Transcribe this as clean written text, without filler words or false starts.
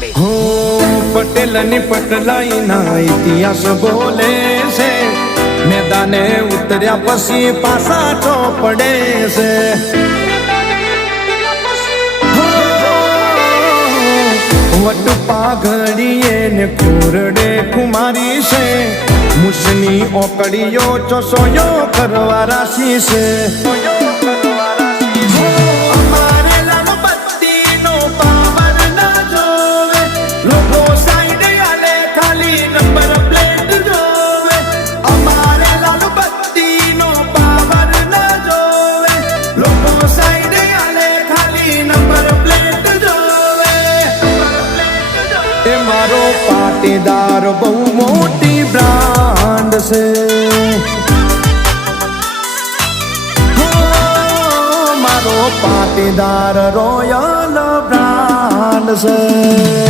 હો પટેલની પટલાઈના ઇતિહાસ બોલે છે, મેદાને ઉતર્યા પછી પાછા ચોપડે છે. વટ પાઘડીએ ને ખોરડે કુમારી છે, મુસની ઓકડીઓ ચોસોયો કરવા રાશી છે. મારો પાટીદાર બહુ મોટી બ્રાન્ડ છે, મારો પાટીદાર રોયલ બ્રાન્ડ છે.